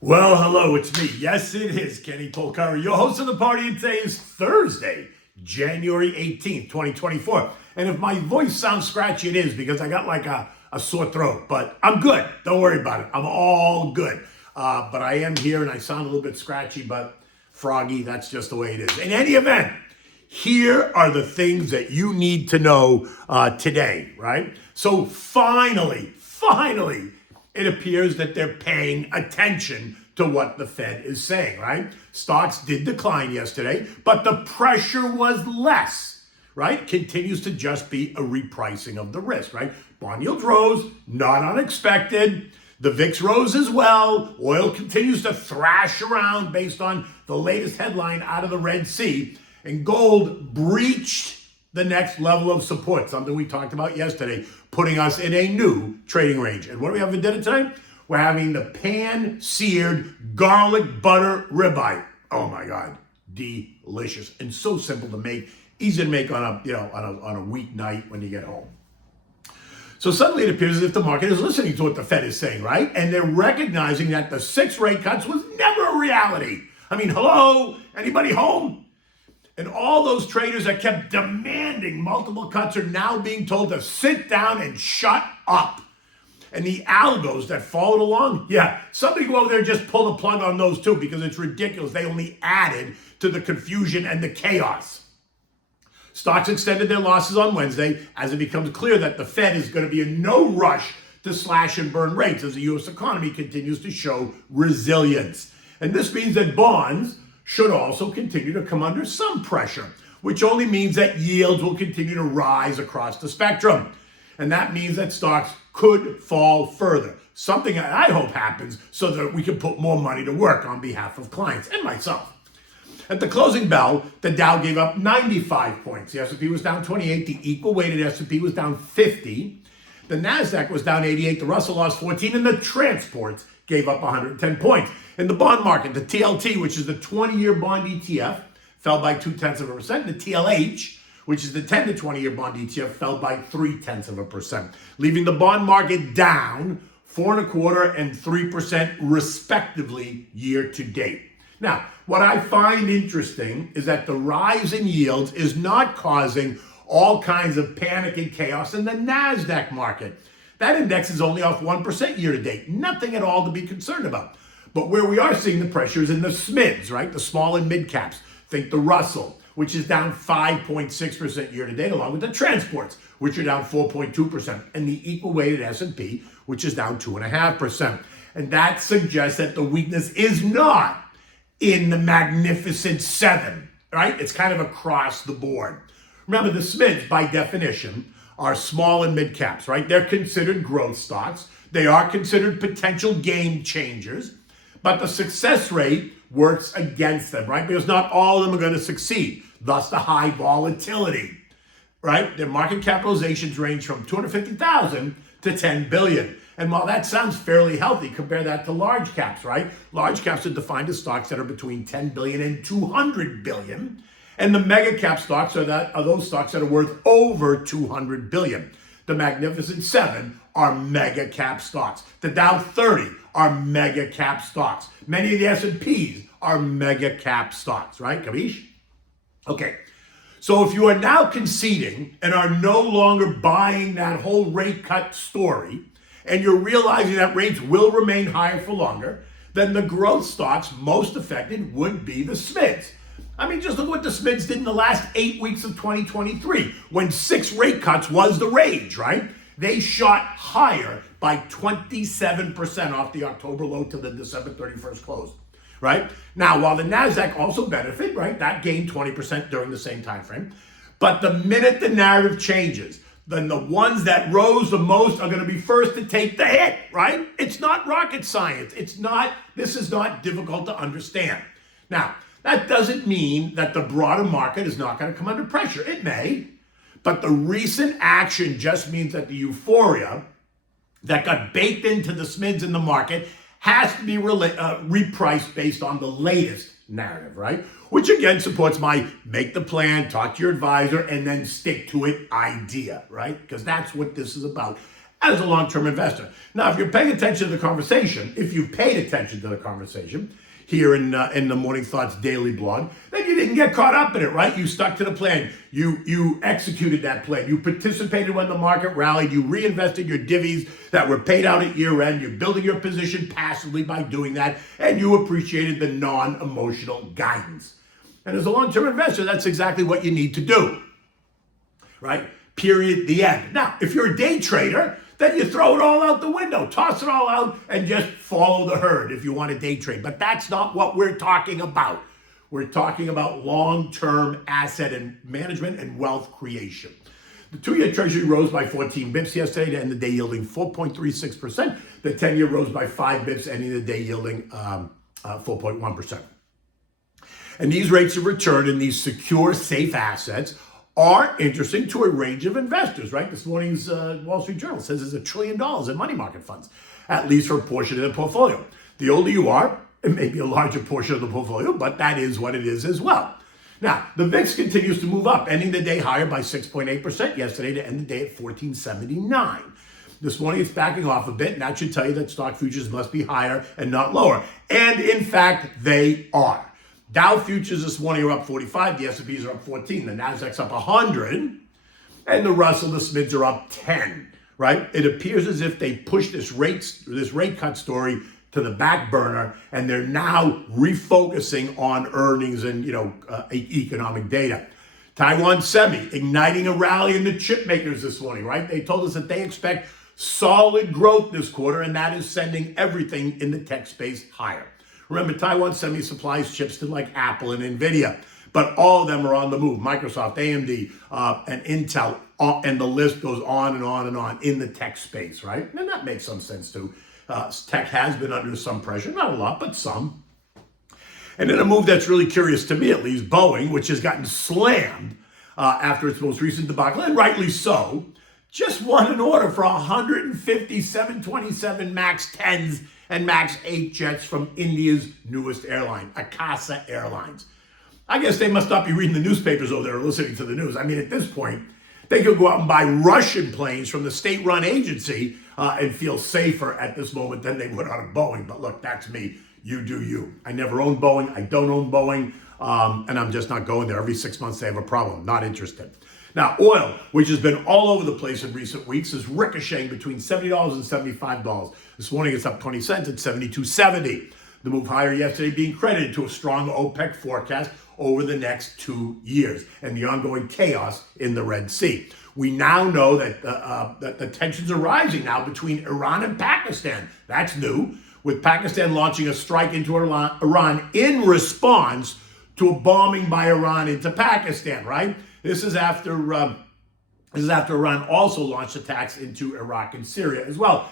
Well, hello, it's me. Yes, it is Kenny Polcari, your host of the party, and today is Thursday, January 18th, 2024. And if my voice sounds scratchy, it is because I got like a sore throat, but I'm good. Don't worry about it. I'm all good. But I am here and I sound a little bit scratchy, but froggy, that's just the way it is. In any event, here are the things that you need to know today, right? So finally, it appears that they're paying attention to what the Fed is saying, right? Stocks did decline yesterday, but the pressure was less, right? Continues to just be a repricing of the risk, right? Bond yields rose, not unexpected. The VIX rose as well. Oil continues to thrash around based on the latest headline out of the Red Sea. And gold breached the next level of support, something we talked about yesterday, putting us in a new trading range. And what do we have for dinner tonight? We're having the pan-seared garlic butter ribeye. Oh my God, delicious and so simple to make, easy to make on a weeknight when you get home. So suddenly it appears as if the market is listening to what the Fed is saying, right? And they're recognizing that the 6 rate cuts was never a reality. I mean, hello, anybody home? And all those traders that kept demanding multiple cuts are now being told to sit down and shut up. And the algos that followed along, somebody go over there and just pull the plug on those too, because it's ridiculous. They only added to the confusion and the chaos. Stocks extended their losses on Wednesday as it becomes clear that the Fed is going to be in no rush to slash and burn rates as the U.S. economy continues to show resilience. And this means that bonds should also continue to come under some pressure, which only means that yields will continue to rise across the spectrum. And that means that stocks could fall further, something that I hope happens so that we can put more money to work on behalf of clients and myself. At the closing bell, the Dow gave up 95 points. The S&P was down 28. The equal weighted S&P was down 50. The NASDAQ was down 88. The Russell lost 14. And the transports gave up 110 points. In the bond market, the TLT, which is the 20-year bond ETF, fell by 0.2%. The TLH, which is the 10 to 20-year bond ETF, fell by 0.3%, leaving the bond market down 4.25% and 3% respectively year to date. Now, what I find interesting is that the rise in yields is not causing all kinds of panic and chaos in the NASDAQ market. That index is only off 1% year to date. Nothing at all to be concerned about. But where we are seeing the pressure is in the SMIDs, right? The small and mid caps. Think the Russell, which is down 5.6% year to date, along with the transports, which are down 4.2%, and the equal weighted S&P, which is down 2.5%. And that suggests that the weakness is not in the magnificent 7, right? It's kind of across the board. Remember, the SMIDs, by definition, are small and mid caps, right? They're considered growth stocks. They are considered potential game changers, but the success rate works against them, right? Because not all of them are going to succeed, thus the high volatility, right? Their market capitalizations range from 250,000 to 10 billion. And while that sounds fairly healthy, compare that to large caps, right? Large caps are defined as stocks that are between 10 billion and 200 billion. And the mega cap stocks are those stocks that are worth over 200 billion. The Magnificent 7 are mega cap stocks. The Dow 30 are mega cap stocks. Many of the S&Ps are mega cap stocks, right? Kavish? Okay. So if you are now conceding and are no longer buying that whole rate cut story, and you're realizing that rates will remain higher for longer, then the growth stocks most affected would be the SMIDs. I mean, just look what the SMIDs did in the last 8 weeks of 2023, when 6 rate cuts was the rage, right? They shot higher by 27% off the October low to the December 31st close, right? Now, while the NASDAQ also benefited, right, that gained 20% during the same time frame. But the minute the narrative changes, then the ones that rose the most are going to be first to take the hit, right? It's not rocket science. This is not difficult to understand. Now, that doesn't mean that the broader market is not going to come under pressure. It may, but the recent action just means that the euphoria that got baked into the SMIDs in the market has to be repriced based on the latest narrative, right? Which again supports my make the plan, talk to your advisor, and then stick to it idea, right? Because that's what this is about. as a long-term investor. Now, if you're paying attention to the conversation, if you paid attention to the conversation here in the Morning Thoughts daily blog, then you didn't get caught up in it, right? You stuck to the plan. You executed that plan. You participated when the market rallied. You reinvested your divvies that were paid out at year end. You're building your position passively by doing that, and you appreciated the non-emotional guidance. And as a long-term investor, that's exactly what you need to do, right? Period, the end. Now, if you're a day trader, then you throw it all out the window, toss it all out, and just follow the herd if you want to day trade. But that's not what we're talking about. We're talking about long-term asset and management and wealth creation. The 2-year Treasury rose by 14 bips yesterday to end the day yielding 4.36%. The 10-year rose by 5 bips, ending the day yielding 4.1%. And these rates of return in these secure, safe assets are interesting to a range of investors, right? This morning's Wall Street Journal says there's $1 trillion in money market funds, at least for a portion of the portfolio. The older you are, it may be a larger portion of the portfolio, but that is what it is as well. Now, the VIX continues to move up, ending the day higher by 6.8% yesterday to end the day at 1479. This morning it's backing off a bit, and that should tell you that stock futures must be higher and not lower. And in fact, they are. Dow futures this morning are up 45, the S&Ps are up 14, the Nasdaq's up 100, and the Russell, the SMIDs are up 10, right? It appears as if they pushed this rate cut story to the back burner, and they're now refocusing on earnings and economic data. Taiwan Semi igniting a rally in the chip makers this morning, right? They told us that they expect solid growth this quarter, and that is sending everything in the tech space higher. Remember, Taiwan Semi supplies chips to like Apple and NVIDIA, but all of them are on the move. Microsoft, AMD, and Intel, and the list goes on and on and on in the tech space, right? And that makes some sense too. Tech has been under some pressure, not a lot, but some. And then a move that's really curious to me, at least, Boeing, which has gotten slammed after its most recent debacle, and rightly so, just won an order for 150 727 MAX 10s and MAX 8 jets from India's newest airline, ច្ចAirlines. I guess they must not be reading the newspapers over there or listening to the news. I mean, at this point, they could go out and buy Russian planes from the state-run agency and feel safer at this moment than they would on a Boeing. But look, that's me. You do you. I never owned Boeing. I don't own Boeing. And I'm just not going there. Every 6 months they have a problem. Not interested. Now, oil, which has been all over the place in recent weeks, is ricocheting between $70 and $75. This morning it's up 20 cents at $72.70. The move higher yesterday being credited to a strong OPEC forecast over the next 2 years and the ongoing chaos in the Red Sea. We now know that the tensions are rising now between Iran and Pakistan. That's new, with Pakistan launching a strike into Iran in response to a bombing by Iran into Pakistan, right? This is after Iran also launched attacks into Iraq and Syria as well,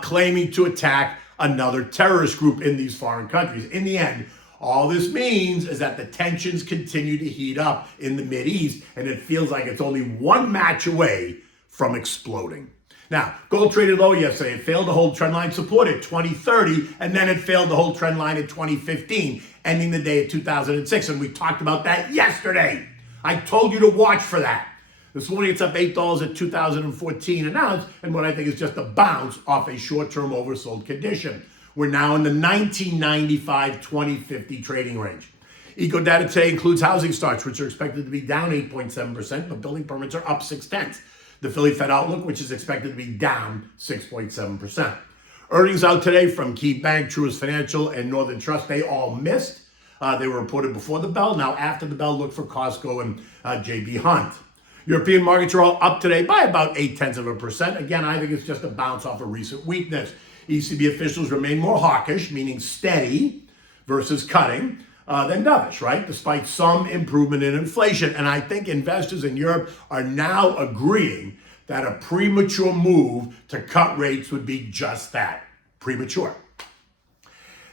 claiming to attack another terrorist group in these foreign countries. In the end, all this means is that the tensions continue to heat up in the Mideast, and it feels like it's only one match away from exploding. Now, gold traded low yesterday. It failed to hold trendline support at 2030, and then it failed to hold trendline at 2015, ending the day at 2006. And we talked about that yesterday. I told you to watch for that. This morning it's up $8 at 2014 an ounce, and what I think is just a bounce off a short-term oversold condition. We're now in the 1995-2050 trading range. Eco data today includes housing starts, which are expected to be down 8.7%, but building permits are up 0.6. The Philly Fed outlook, which is expected to be down 6.7%. Earnings out today from Key Bank, Truist Financial, and Northern Trust. They all missed. They were reported before the bell. Now, after the bell, look for Costco and J.B. Hunt. European markets are all up today by about 0.8%. Again, I think it's just a bounce off of recent weakness. ECB officials remain more hawkish, meaning steady versus cutting, than dovish, right? Despite some improvement in inflation. And I think investors in Europe are now agreeing that a premature move to cut rates would be just that, premature.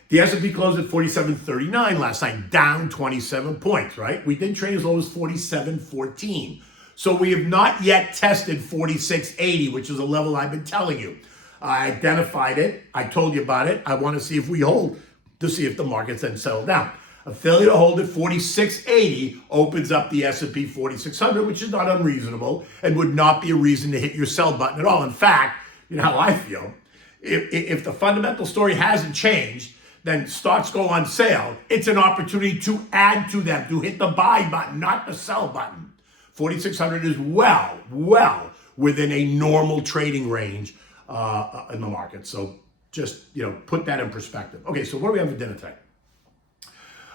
The S&P closed at 47.39 last night, down 27 points, right? We did trade as low as 47.14. So we have not yet tested 46.80, which is a level I've been telling you. I identified it. I told you about it. I want to see if we hold to see if the markets then settle down. A failure to hold at 46.80 opens up the S&P 4600, which is not unreasonable and would not be a reason to hit your sell button at all. In fact, you know how I feel. If the fundamental story hasn't changed, then stocks go on sale. It's an opportunity to add to them, to hit the buy button, not the sell button. 4,600 is well within a normal trading range in the market. So just, put that in perspective. Okay, so what do we have for dinner today?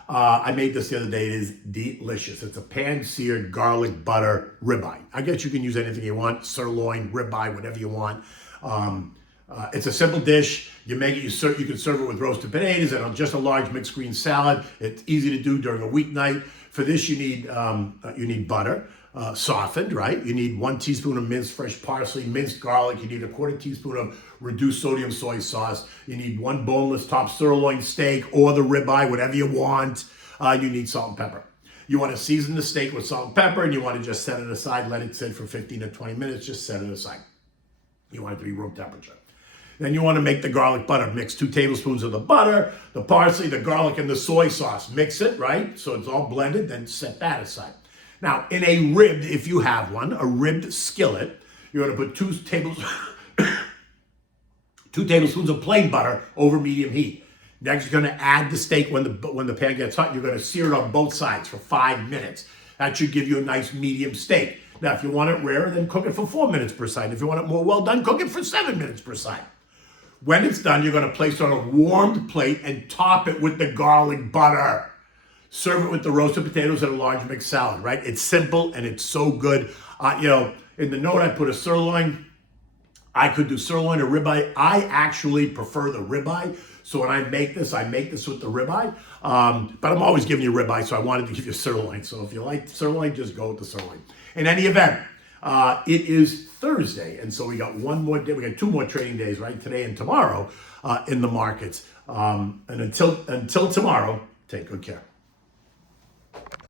I made this the other day. It is delicious. It's a pan-seared garlic butter ribeye. I guess you can use anything you want, sirloin, ribeye, whatever you want. It's a simple dish. You make it, you can serve it with roasted potatoes and just a large mixed green salad. It's easy to do during a weeknight. For this, you need butter, softened, right? You need 1 teaspoon of minced fresh parsley, minced garlic. You need a 1/4 teaspoon of reduced sodium soy sauce. You need 1 boneless top sirloin steak or the ribeye, whatever you want. You need salt and pepper. You want to season the steak with salt and pepper, and you want to just set it aside, let it sit for 15 to 20 minutes, just set it aside. You want it to be room temperature. Then you want to make the garlic butter. Mix 2 tablespoons of the butter, the parsley, the garlic, and the soy sauce. Mix it, right? So it's all blended, then set that aside. Now, in a ribbed, if you have one, a ribbed skillet, you're going to put 2 tablespoons of plain butter over medium heat. Next, you're going to add the steak when the pan gets hot. You're going to sear it on both sides for 5 minutes. That should give you a nice medium steak. Now, if you want it rarer, then cook it for 4 minutes per side. If you want it more well done, cook it for 7 minutes per side. When it's done, you're going to place it on a warmed plate and top it with the garlic butter. Serve it with the roasted potatoes and a large mixed salad, right? It's simple and it's so good. In the note, I put a sirloin. I could do sirloin or ribeye. I actually prefer the ribeye. So when I make this with the ribeye. But I'm always giving you ribeye, so I wanted to give you sirloin. So if you like sirloin, just go with the sirloin. In any event, it is Thursday, and so we got 1 more day. We got 2 more trading days, right? Today and tomorrow in the markets. And until tomorrow, take good care.